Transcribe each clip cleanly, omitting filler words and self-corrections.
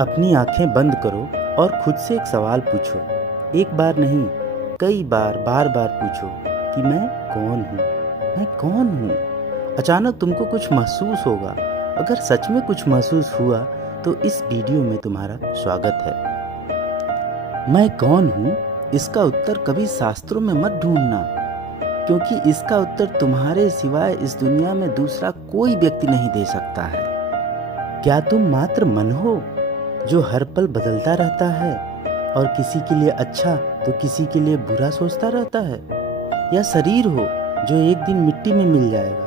अपनी आंखें बंद करो और खुद से एक सवाल पूछो। एक बार नहीं, कई बार, बार बार पूछो कि मैं कौन हूँ? मैं कौन हूँ? अचानक तुमको कुछ महसूस होगा। अगर सच में कुछ महसूस हुआ तो इस वीडियो में तुम्हारा स्वागत है। मैं कौन हूँ, इसका उत्तर कभी शास्त्रों में मत ढूंढना, क्योंकि इसका उत्तर तुम्हारे सिवाय इस दुनिया में दूसरा कोई व्यक्ति नहीं दे सकता है। क्या तुम मात्र मन हो जो हर पल बदलता रहता है और किसी के लिए अच्छा तो किसी के लिए बुरा सोचता रहता है? या शरीर हो जो एक दिन मिट्टी में मिल जाएगा?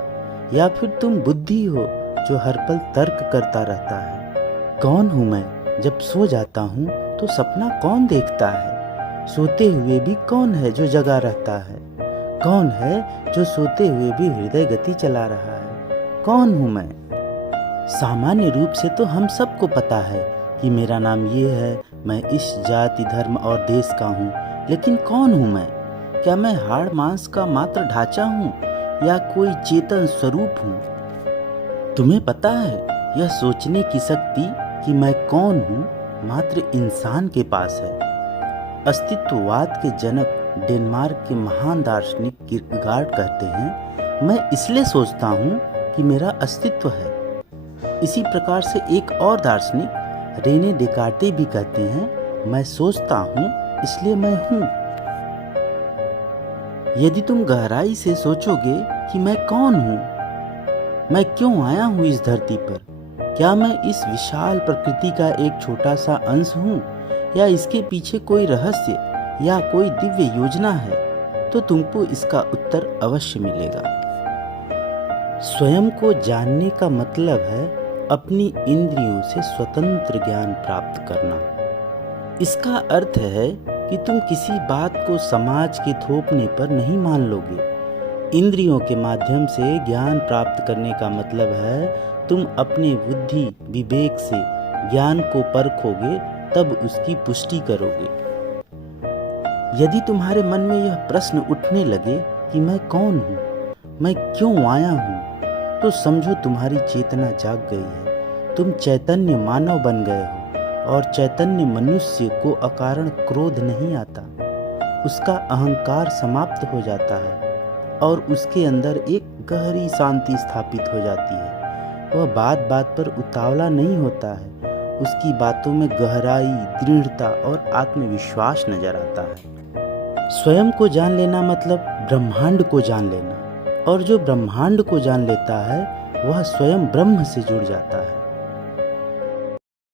या फिर तुम बुद्धि हो जो हर पल तर्क करता रहता है? कौन हूँ मैं? जब सो जाता हूँ तो सपना कौन देखता है? सोते हुए भी कौन है जो जगा रहता है? कौन है जो सोते हुए भी हृदय गति चला रहा है? कौन हूँ मैं? सामान्य रूप से तो हम सबको पता है कि मेरा नाम ये है, मैं इस जाति, धर्म और देश का हूँ। लेकिन कौन हूँ मैं? क्या मैं हाड़ मांस का मात्र ढांचा हूँ या कोई चेतन स्वरूप हूँ? तुम्हें पता है, यह सोचने की शक्ति कि मैं कौन हूँ मात्र इंसान के पास है। अस्तित्ववाद के जनक डेनमार्क के महान दार्शनिक किर्केगार्ड कहते हैं, मैं इसलिए सोचता हूँ कि मेरा अस्तित्व है। इसी प्रकार से एक और दार्शनिक रेने डेकार्टे भी कहते हैं, मैं सोचता हूँ इसलिए मैं हूँ। यदि तुम गहराई से सोचोगे कि मैं कौन हूँ, मैं क्यों आया हूँ इस धरती पर, क्या मैं इस विशाल प्रकृति का एक छोटा सा अंश हूँ या इसके पीछे कोई रहस्य या कोई दिव्य योजना है, तो तुमको इसका उत्तर अवश्य मिलेगा। स्वयं को जानने का मतलब है अपनी इंद्रियों से स्वतंत्र ज्ञान प्राप्त करना। इसका अर्थ है कि तुम किसी बात को समाज के थोपने पर नहीं मान लोगे। इंद्रियों के माध्यम से ज्ञान प्राप्त करने का मतलब है तुम अपने बुद्धि विवेक से ज्ञान को परखोगे, तब उसकी पुष्टि करोगे। यदि तुम्हारे मन में यह प्रश्न उठने लगे कि मैं कौन हूँ, मैं क्यों आया हूँ, तो समझो तुम्हारी चेतना जाग गई है। तुम चैतन्य मानव बन गए हो और चैतन्य मनुष्य को अकारण क्रोध नहीं आता। उसका अहंकार समाप्त हो जाता है और उसके अंदर एक गहरी शांति स्थापित हो जाती है। वह बात बात पर उतावला नहीं होता है। उसकी बातों में गहराई, दृढ़ता और आत्मविश्वास नजर आता है। स्वयं को जान लेना मतलब ब्रह्मांड को जान लेना, और जो ब्रह्मांड को जान लेता है वह स्वयं ब्रह्म से जुड़ जाता है।